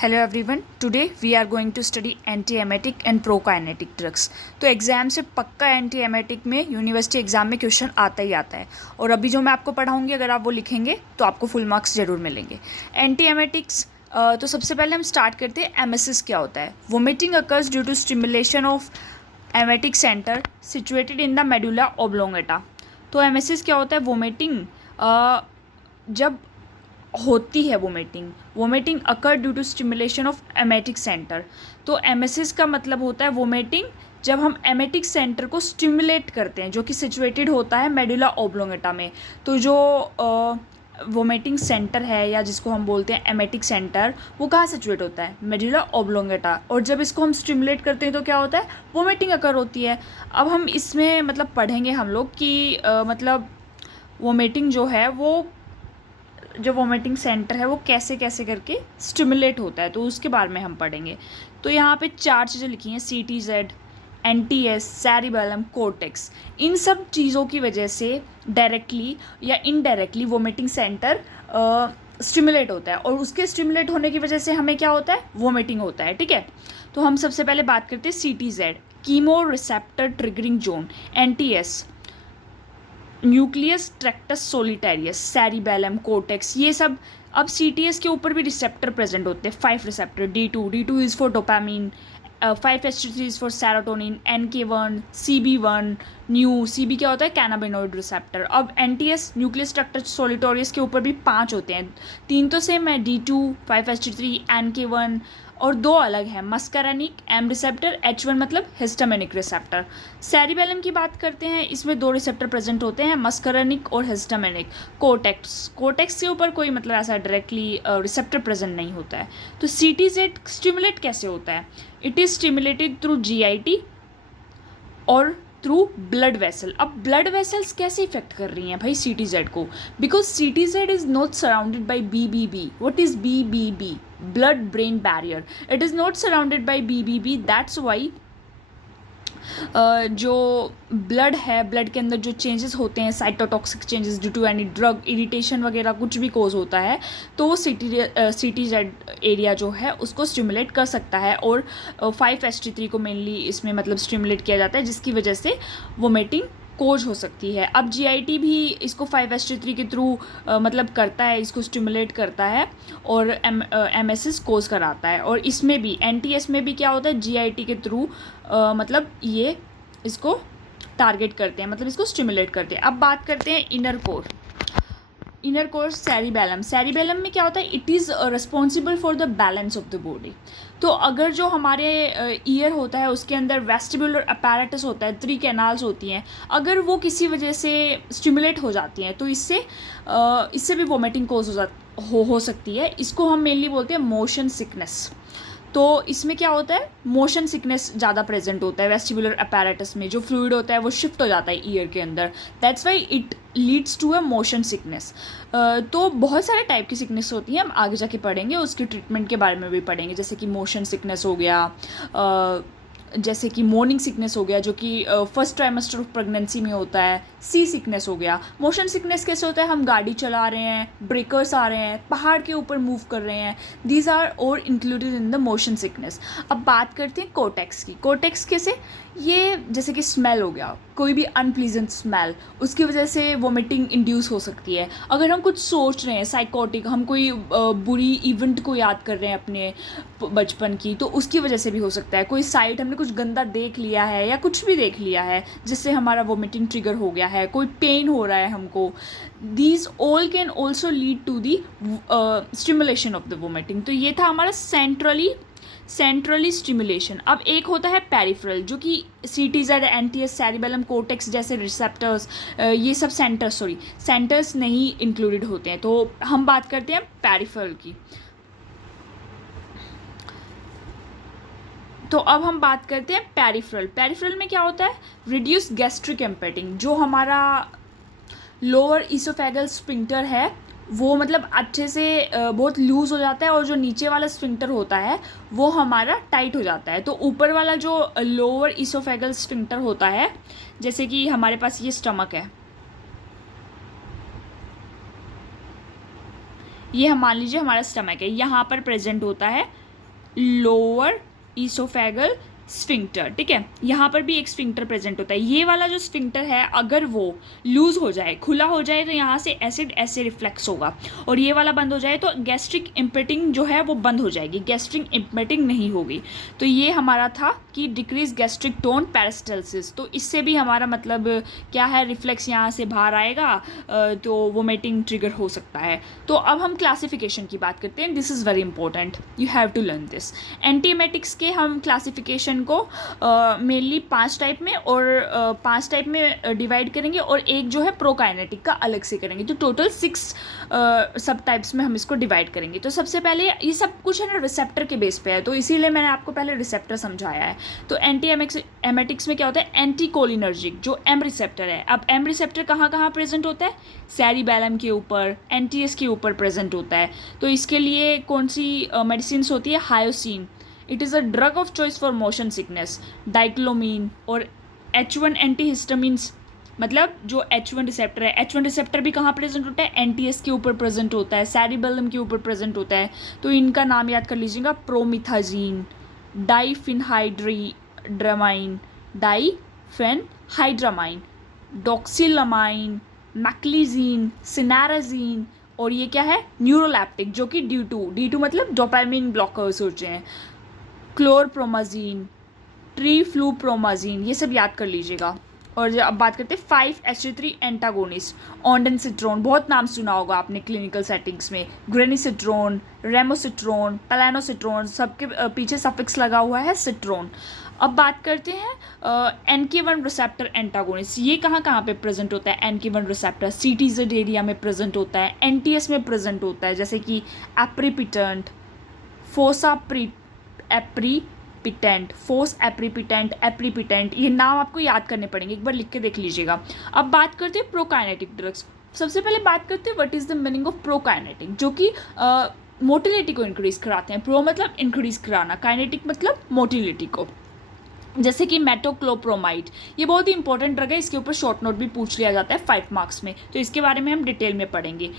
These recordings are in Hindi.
Hello everyone, today we are going to study anti emetic and prokinetic drugs. तो एग्जाम से पक्का एंटी एमेटिक में यूनिवर्सिटी एग्जाम में क्वेश्चन आता ही आता है। और अभी जो मैं आपको पढ़ाऊंगी अगर आप वो लिखेंगे तो आपको फुल मार्क्स ज़रूर मिलेंगे। एंटी एमेटिक्स, तो सबसे पहले हम स्टार्ट करते हैं एमएसएस क्या होता है। Vomiting occurs due to stimulation of emetic centre situated in the medulla oblongata. तो एमएसएस क्या होता है? वोमिटिंग जब होती है vomiting occur due to stimulation of emetic centre. तो एमएसएस का मतलब होता है वोमिटिंग जब हम एमेटिक सेंटर को स्टिमुलेट करते हैं, जो कि सिचुएटेड होता है मेडुला ओब्लोंगेटा में। तो जो वोमिटिंग सेंटर है या जिसको हम बोलते हैं एमेटिक सेंटर, वो कहाँ सिचुएट होता है? Medulla oblongata. और जब इसको हम स्टिमुलेट करते हैं तो क्या होता है? वोमिटिंग अकर होती है। अब हम इसमें मतलब पढ़ेंगे हम लोग कि मतलब वोमिटिंग जो है वो, जो वोमिटिंग सेंटर है वो कैसे कैसे करके स्टिमुलेट होता है, तो उसके बारे में हम पढ़ेंगे। तो यहाँ पे 4 चीज़ें लिखी हैं: CTZ, NTS, सेरिबेलम, कोर्टेक्स। इन सब चीज़ों की वजह से डायरेक्टली या इनडायरेक्टली वोमिटिंग सेंटर स्टिमुलेट होता है, और उसके स्टिमुलेट होने की वजह से हमें क्या होता है? वोमिटिंग होता है। ठीक है, तो हम सबसे पहले बात करते हैं CTZ, chemoreceptor triggering zone. NTS, nucleus tractus solitarius, cerebellum, cortex, ये सब। अब CTS के ऊपर भी रिसेप्टर प्रेजेंट होते हैं, 5 receptor. D2 is for dopamine, 5-HT3 is for serotonin, NK1, CB1, CB क्या होता है? Cannabinoid receptor. अब NTS, न्यूक्लियस ट्रैक्टस सोलिटोरियस के ऊपर भी 5 होते हैं। 3 तो सेम है, D2, 5-HT3, NK1, और 2 अलग है, मस्करेनिक M रिसेप्टर, H1 मतलब हिस्टामिनिक रिसेप्टर। सेरिबेलम की बात करते हैं, इसमें 2 रिसेप्टर प्रेजेंट होते हैं, मस्करेनिक और हिस्टामिनिक। कोर्टेक्स के ऊपर कोई मतलब ऐसा डायरेक्टली रिसेप्टर प्रेजेंट नहीं होता है। तो CTZ स्टिमुलेट कैसे होता है? It is stimulated through GIT और थ्रू ब्लड वेसल। अब ब्लड वेसल्स कैसे इफेक्ट कर रही हैं भाई CTZ को? Because CTZ is not surrounded by BBB। What is BBB? Blood brain barrier. It is not surrounded by BBB, that's why जो ब्लड है, ब्लड के अंदर जो चेंजेस होते हैं, cytotoxic changes due to any drug, irritation वगैरह कुछ भी कोज होता है, तो वो CTZ एरिया जो है उसको स्टिमुलेट कर सकता है। और 5-HT3 को मेनली इसमें मतलब स्टिमुलेट किया जाता है, जिसकी वजह से वोमिटिंग कोज हो सकती है। अब GIT भी इसको 5-HT3 के थ्रू मतलब करता है, इसको स्टिमुलेट करता है, और MSS कोज कराता है। और इसमें भी NTS में भी क्या होता है? GIT के थ्रू मतलब ये इसको टारगेट करते हैं, मतलब इसको स्टिमुलेट करते हैं। अब बात करते हैं इनर कोर सेरिबेलम में क्या होता है? It is responsible for the balance of the body. तो अगर जो हमारे ईयर होता है उसके अंदर वेस्टिबुलर अपैरेटस होता है, 3 कैनाल्स होती हैं, अगर वो किसी वजह से स्टिमुलेट हो जाती हैं तो इससे भी वोमिटिंग कोज हो सकती है। इसको हम मेनली बोलते हैं मोशन सिकनेस। तो इसमें क्या होता है? मोशन सिकनेस ज़्यादा प्रेजेंट होता है वेस्टिबुलर अपैरेटस में, जो फ्लूइड होता है वो शिफ्ट हो जाता है ईयर के अंदर, that's why it leads to a motion sickness. तो बहुत सारे टाइप की सिकनेस होती है, हम आगे जाके पढ़ेंगे, उसकी ट्रीटमेंट के बारे में भी पढ़ेंगे, जैसे कि मोशन सिकनेस हो गया, जैसे कि मॉर्निंग सिकनेस हो गया जो कि फर्स्ट ट्राइमेस्टर ऑफ प्रेगनेंसी में होता है, सी सिकनेस हो गया। मोशन सिकनेस कैसे होता है? हम गाड़ी चला रहे हैं, ब्रेकर्स आ रहे हैं, पहाड़ के ऊपर मूव कर रहे हैं, दीज आर और included in the motion sickness. अब बात करते हैं कोर्टेक्स की। कोर्टेक्स कैसे? ये जैसे कि स्मेल हो गया, कोई भी अनप्लीजेंट स्मेल, उसकी वजह से वोमिटिंग इंड्यूस हो सकती है। अगर हम कुछ सोच रहे हैं साइकोटिक, हम कोई बुरी इवेंट को याद कर रहे हैं अपने बचपन की, तो उसकी वजह से भी हो सकता है। कोई साइट, हमने कुछ गंदा देख लिया है या कुछ भी देख लिया है जिससे हमारा वोमिटिंग ट्रिगर हो गया है, कोई पेन हो रहा है हमको, these all can also lead to the stimulation of the vomiting. तो ये था हमारा सेंट्रली स्टिमुलेशन। अब एक होता है पेरिफेरल, जो कि CTZ, NTS, सेरिबेलम, कोर्टेक्स जैसे रिसेप्टर्स, ये सब सेंटर्स नहीं इंक्लूडेड होते हैं। तो हम बात करते हैं पेरिफेरल की। तो अब हम बात करते हैं पेरिफेरल में क्या होता है? रिड्यूस गैस्ट्रिक एम्पेटिंग, जो हमारा लोअर इसोफेगल स्फिंक्टर है वो मतलब अच्छे से बहुत लूज़ हो जाता है, और जो नीचे वाला स्फिंक्टर होता है वो हमारा टाइट हो जाता है। तो ऊपर वाला जो लोअर इसोफेगल स्फिंक्टर होता है, जैसे कि हमारे पास ये स्टमक है, ये हम मान लीजिए हमारा स्टमक है, यहाँ पर प्रेजेंट होता है लोअर ईसोफेगल स्फिंक्टर, ठीक है। यहाँ पर भी एक स्फिंक्टर प्रेजेंट होता है। ये वाला जो स्फिंक्टर है अगर वो लूज हो जाए, खुला हो जाए, तो यहाँ से एसिड ऐसे रिफ्लेक्स होगा, और ये वाला बंद हो जाए तो गैस्ट्रिक इम्पेटिंग जो है वो बंद हो जाएगी, गैस्ट्रिक इम्पेटिंग नहीं होगी। तो ये हमारा था कि डिक्रीज गैस्ट्रिक टोन पेरिस्टल्सिस। तो इससे भी हमारा मतलब क्या है, रिफ्लेक्स यहाँ से बाहर आएगा, तो वोमिटिंग ट्रिगर हो सकता है। तो अब हम क्लासिफिकेशन की बात करते हैं। This is very important, you have to learn this. Antiemetics के हम क्लासिफिकेशन को मेनली 5 टाइप में और 5 टाइप में डिवाइड करेंगे, और एक जो है प्रोकाइनेटिक का अलग से करेंगे। तो टोटल 6 सब टाइप्स में हम इसको डिवाइड करेंगे। तो सबसे पहले ये सब कुछ है ना रिसेप्टर के बेस पे है, तो इसीलिए मैंने आपको पहले रिसेप्टर समझाया है। तो एमेटिक्स में क्या होता है, एंटीकोलिनर्जिक जो एम रिसेप्टर है। अब एम रिसेप्टर कहाँ कहाँ प्रेजेंट होता है, सेरिबैलम के ऊपर, एनटीएस के ऊपर प्रेजेंट होता है। तो इसके लिए कौन सी मेडिसिन होती है, hyoscine. It is a drug of choice for motion sickness. Dicyclomine और H1 एंटीहिस्टामिन्स, मतलब जो H1 रिसेप्टर है, H1 रिसेप्टर भी कहाँ प्रेजेंट होता है, एनटीएस के ऊपर प्रेजेंट होता है, सेरिबेलम के ऊपर प्रेजेंट होता है। तो इनका नाम याद कर लीजिएगा, प्रोमिथाजीन, डाइफिनहाइड्रामाइन, डाइफेनहाइड्रामाइन, डॉक्सिलामाइन, मैक्लीजीन, सिनाराजीन, और ये क्या है, न्यूरोलैप्टिक जो कि D2 मतलब डोपामिन ब्लॉकर्स होते हैं, क्लोरप्रोमाजीन, ट्रीफ्लूप्रोमाजीन, ये सब याद कर लीजिएगा। और अब बात करते हैं 5-HT3 एंटागोनिस्ट, ऑन्डेनसिट्रोन, बहुत नाम सुना होगा आपने क्लिनिकल सेटिंग्स में, ग्रेनिसिट्रोन, रेमोसिट्रोन, पेलानोसिट्रोन, सबके पीछे सफिक्स लगा हुआ है सिट्रोन। अब बात करते हैं NK1 रिसेप्टर एंटागोनिस्ट। ये कहाँ कहाँ पे प्रेजेंट होता है, NK1 रिसेप्टर CTZ एरिया में प्रेजेंट होता है, NTS में प्रेजेंट होता है, जैसे कि एप्रीपिटेंट, फोस एप्रीपिटेंट, ये नाम आपको याद करने पड़ेंगे, एक बार लिख के देख लीजिएगा। अब बात करते हैं प्रोकाइनेटिक ड्रग्स। सबसे पहले बात करते हैं what is the meaning of prokinetic, जो कि मोटिलिटी को इंक्रीज कराते हैं। प्रो मतलब इंक्रीज कराना, काइनेटिक मतलब मोटिलिटी को। जैसे कि मेटोक्लोप्रोमाइड, ये बहुत ही इंपॉर्टेंट ड्रग है, इसके ऊपर शॉर्ट नोट भी पूछ लिया जाता है 5 मार्क्स में, तो इसके बारे में हम डिटेल में पढ़ेंगे।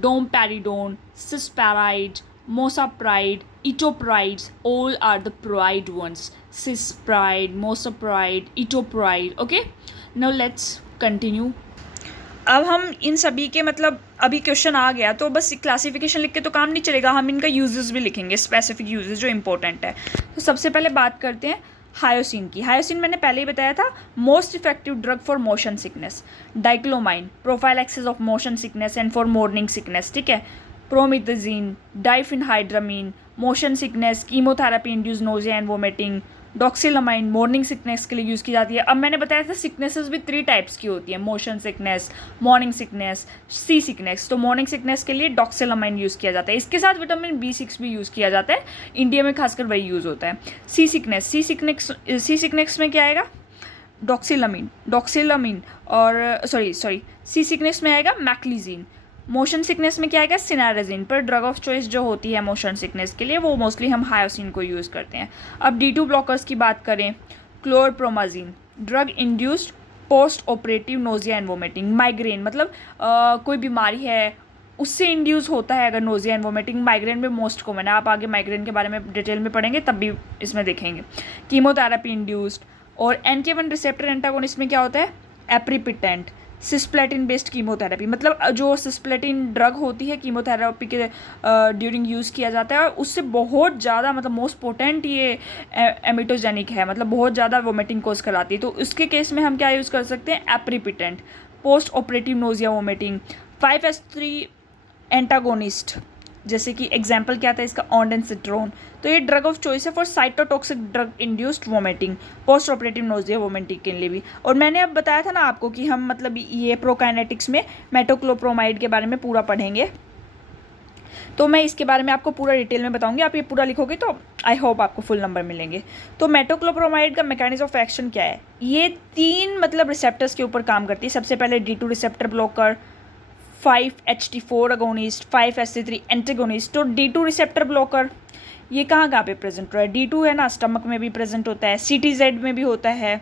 Domperidone, cisapride, mosapride, itoprides, all are the pride ones, cisapride, mosapride, itopride. Okay, now let's continue. अब हम इन सभी के मतलब अभी क्वेश्चन आ गया तो बस क्लासिफिकेशन लिख के तो काम नहीं चलेगा, हम इनका यूजेस भी लिखेंगे, स्पेसिफिक यूजेस जो इंपॉर्टेंट है। तो सबसे पहले बात करते हैं हायोसिन की। हायोसिन मैंने पहले ही बताया था, most effective drug for motion sickness. Dicyclomine, prophylaxis of motion sickness and for morning sickness, ठीक है। Promethazine, diphenhydramine, motion sickness, chemotherapy induced nausea and vomiting. Doxylamine morning sickness के लिए यूज़ की जाती है। अब मैंने बताया था सिकनेसेस भी 3 टाइप्स की होती है, मोशन सिकनेस, मॉर्निंग सिकनेस, सी सिकनेस। तो मॉर्निंग सिकनेस के लिए डॉक्सिलामाइन यूज़ किया जाता है, इसके साथ विटामिन B6 भी यूज़ किया जाता है, इंडिया में खासकर वही यूज़ होता है। सी सिकनेस में क्या आएगा, डॉक्सिलामीन और सी सिकनेस में आएगा मैक्लीजीन। मोशन सिकनेस में क्या आएगा, सिनाराजीन। पर ड्रग ऑफ चॉइस जो होती है मोशन सिकनेस के लिए वो मोस्टली हम हायोसिन को यूज़ करते हैं। अब D2 ब्लॉकर्स की बात करें, chlorpromazine, drug induced post operative nausea and vomiting. Migraine मतलब कोई बीमारी है उससे इंड्यूस होता है अगर नोजिया एंड वोमिटिंग, माइग्रेन में मोस्ट कॉमन है, आप आगे माइग्रेन के बारे में डिटेल में पढ़ेंगे तब भी इसमें देखेंगे। Chemotherapy induced. और NK1 रिसेप्टर एंटागोनिस्ट में क्या होता है, एप्रीपिटेंट, सिस्प्लेटिन बेस्ड कीमोथेरेपी, मतलब जो सिस्प्लेटिन ड्रग होती है कीमोथेरेपी के ड्यूरिंग यूज़ किया जाता है, और उससे बहुत ज़्यादा मतलब मोस्ट पोटेंट ये एमिटोजेनिक है, मतलब बहुत ज़्यादा वोमिटिंग कोज कराती है। तो उसके केस में हम क्या यूज़ कर सकते हैं, aprepitant. Post operative nausea vomiting. 5-HT3 antagonist, जैसे कि एग्जाम्पल क्या था इसका, ऑन्डेनसिट्रोन। तो ये ड्रग ऑफ चॉइस है for cytotoxic drug induced vomiting, post operative nausea vomiting के लिए भी। और मैंने अब बताया था ना आपको कि हम मतलब ये प्रोकाइनेटिक्स में मेटोक्लोप्रोमाइड के बारे में पूरा पढ़ेंगे, तो मैं इसके बारे में आपको पूरा डिटेल में बताऊंगी। आप ये पूरा लिखोगे तो आई होप आपको फुल नंबर मिलेंगे। तो मेटोक्लोप्रोमाइड का मैकेनिज्म ऑफ एक्शन क्या है, ये 3 मतलब रिसेप्टर्स के ऊपर काम करती है। सबसे पहले D2 receptor blocker, 5-HT4 agonist, 5-HT3 antagonist. तो D2 रिसेप्टर ब्लॉकर ये कहाँ पे प्रेजेंट हो रहा है, D2 है ना, स्टमक में भी प्रेजेंट होता है, CTZ में भी होता है,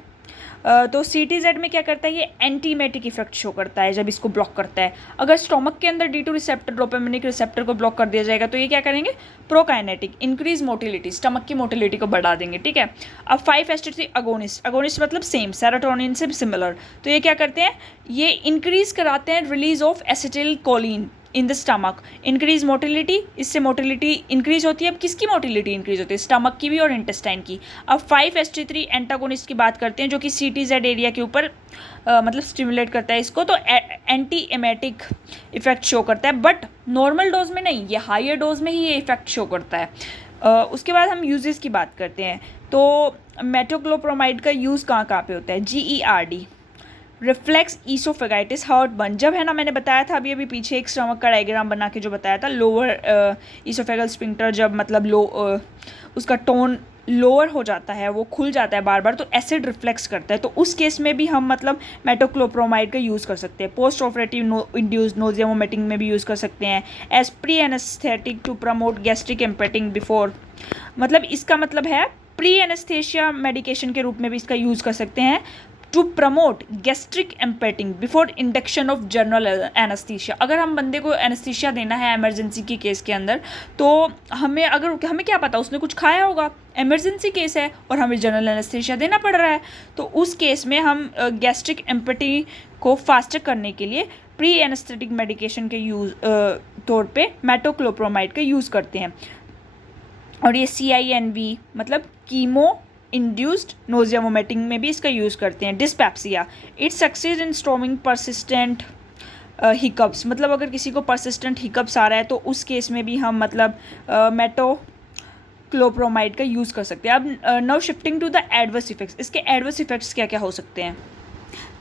तो CTZ में क्या करता है, ये एंटीमेटिक इफेक्ट शो करता है जब इसको ब्लॉक करता है। अगर स्टोमक के अंदर D2 रिसेप्टर डोपामिनिक रिसेप्टर को ब्लॉक कर दिया जाएगा तो ये क्या करेंगे, प्रोकाइनेटिक, इंक्रीज मोटिलिटी, स्टमक की मोटिलिटी को बढ़ा देंगे, ठीक है। अब 5-HT3 अगोनिस्ट, अगोनिस्ट मतलब सेम, सेरोटोनिन से सिमिलर, तो ये क्या करते हैं, ये इंक्रीज कराते हैं release of acetyl choline in the stomach, increase motility, इससे मोटिलिटी इंक्रीज होती है। अब किसकी मोटिलिटी इंक्रीज होती है, स्टमक की भी और इंटेस्टाइन की। अब 5-HT3 एंटागोनिस्ट की बात करते हैं जो कि CTZ एरिया के ऊपर मतलब स्टिमुलेट करता है इसको, तो एंटी एमेटिक इफेक्ट शो करता है, बट नॉर्मल डोज में नहीं, ये हायर डोज में ही ये इफेक्ट शो करता है। उसके बाद हम यूजेस की बात करते हैं, तो मेटोक्लोप्रोमाइड का यूज़ कहाँ कहाँ पे होता है, GERD, रिफ्लेक्स ईसोफेगाइटिस, हार्ट बर्न, जब है ना मैंने बताया था अभी पीछे एक स्टमक का डायग्राम बना के जो बताया था, लोअर ईसोफेगल स्फिंक्टर जब मतलब उसका टोन लोअर हो जाता है, वो खुल जाता है बार बार, तो एसिड रिफ्लेक्स करता है, तो उस केस में भी हम मतलब मेटोक्लोप्रोमाइड का यूज़ कर सकते हैं। Post operative induced nausea vomiting में भी यूज़ कर सकते हैं। As pre anaesthetic to promote gastric emptying before, मतलब इसका मतलब है प्री एनेस्थेशिया मेडिकेशन के रूप में भी इसका यूज़ कर सकते हैं। To promote gastric emptying before induction of general anaesthesia, अगर हम बंदे को एनेस्थीशिया देना है इमरजेंसी की केस के अंदर, तो हमें क्या पता उसने कुछ खाया होगा, इमरजेंसी केस है और हमें जनरल एनेस्थीशिया देना पड़ रहा है, तो उस केस में हम गैस्ट्रिक एम्पेटी को फास्टर करने के लिए प्री एनेस्थेटिक मेडिकेशन के यूज़ तौर पे मेटोक्लोप्रोमाइड का यूज़ करते हैं। और ये CINV मतलब कीमो इंड्यूस्ड नोजिया वोमिटिंग में भी इसका यूज़ करते हैं। Dyspepsia, it succeed in storming persistent hiccups, मतलब अगर किसी को परसिस्टेंट हिकअप्स आ रहा है तो उस केस में भी हम मतलब मेटोक्लोप्रोमाइड का यूज़ कर सकते हैं। अब now shifting to the adverse effects, इसके एडवर्स इफेक्ट्स क्या क्या हो सकते हैं,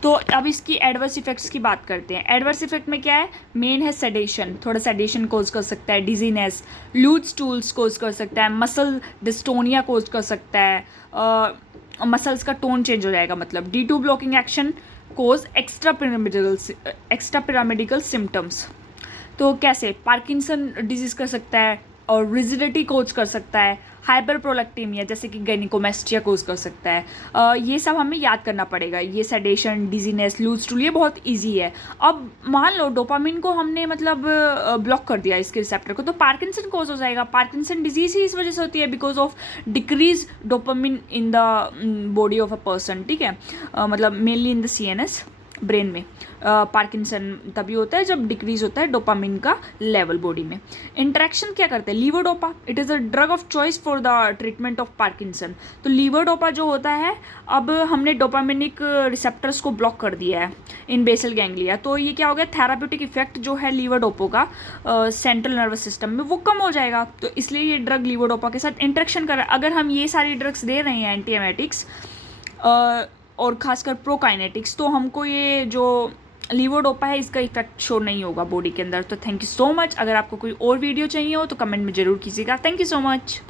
तो अब इसकी एडवर्स इफेक्ट्स की बात करते हैं। एडवर्स इफेक्ट में क्या है, मेन है सेडेशन, थोड़ा सेडेशन कोज कर सकता है, डिजीनेस, लूज स्टूल्स कोज कर सकता है, मसल डिस्टोनिया कोज कर सकता है, मसल्स का टोन चेंज हो जाएगा, मतलब D2 ब्लॉकिंग एक्शन कोज एक्स्ट्रा पिरामिडिकल सिम्टम्स, तो कैसे पार्किंसन डिजीज़ कर सकता है और रिजिडिटी कोज कर सकता है, हाइपरप्रोलैक्टेमिया जैसे कि गायनिकोमेस्टिया कोज कर सकता है। ये सब हमें याद करना पड़ेगा, ये सेडेशन, डिजीनेस, लूज स्टूल, ये बहुत इजी है। अब मान लो डोपामिन को हमने मतलब ब्लॉक कर दिया इसके रिसेप्टर को, तो पार्किंसन कोज हो जाएगा। पार्किंसन डिजीज ही इस वजह से होती है because of decrease dopamine in the body of a person, ठीक है, मतलब mainly in the CNS brain में। पार्किंसन तभी होता है जब डिक्रीज होता है डोपामिन का लेवल बॉडी में। इंटरेक्शन क्या करते हैं, levodopa, it is a drug of choice for the treatment of Parkinson. तो लीवोडोपा जो होता है, अब हमने डोपामिनिक रिसेप्टर्स को ब्लॉक कर दिया है इन बेसल गैंग्लिया, तो ये क्या हो गया, थेराप्यूटिक इफेक्ट जो है लीवोडोपो का सेंट्रल नर्वस सिस्टम में वो कम हो जाएगा, तो इसलिए ये ड्रग लीवोडोपा के साथ इंटरेक्शन कर रहा है। अगर हम ये सारी ड्रग्स दे रहे हैं एंटीएमेटिक्स और खासकर प्रोकाइनेटिक्स, तो हमको ये जो लीवोडोपा है इसका इफेक्ट शो नहीं होगा बॉडी के अंदर। तो थैंक यू सो मच। अगर आपको कोई और वीडियो चाहिए हो तो कमेंट में ज़रूर कीजिएगा। Thank you so much.